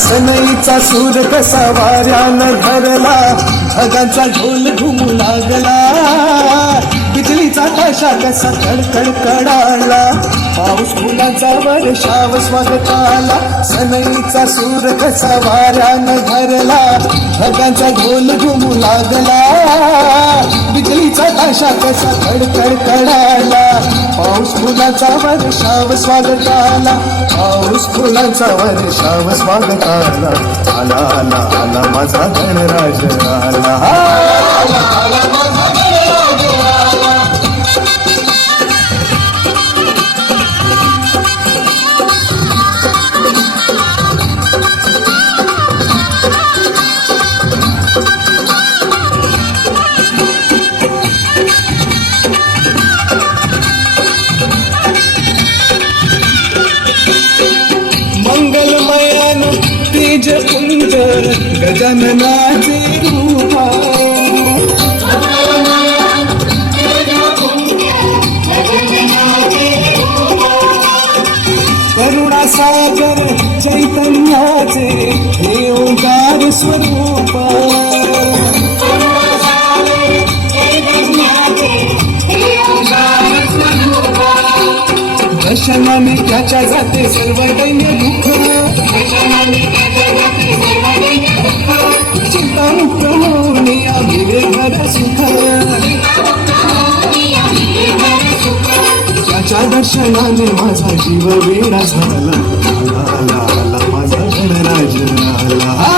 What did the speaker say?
सनईचा सूर कसा वाऱ्यानं धरला, ढगांचा ढोल घुमू लागला, बिजलीचा ताशा कसा कडकड कडाला, पाऊस फुलाचा वर्षाव स्वागताला. सनईचा सूर कसा वाऱ्यानं धरला, ढगांचा ढोल घुमू लागला, बिजलीचा ताशा कसा कडकड कडाला, पाऊस फुलाचा वर्षाव स्वागताला, पाऊस फुलाचा वर्षाव स्वागताला. आला आला आला माझा गणराज आला, आला आला माझा गणराज आला. मंगलमयान तेज पुंज गजाननाचे रूपा, करुणा सागर चैतन्याचे हे ओंकार स्वरूप, दर्शनाने त्याच्या जाते सर्व दैन्य दुःख, चिंतामुक्त होऊन आम्ही घर सुख, त्याच्या दर्शनाने माझा जीव वेडा झाला. आला आला आला माझा गणराज आला.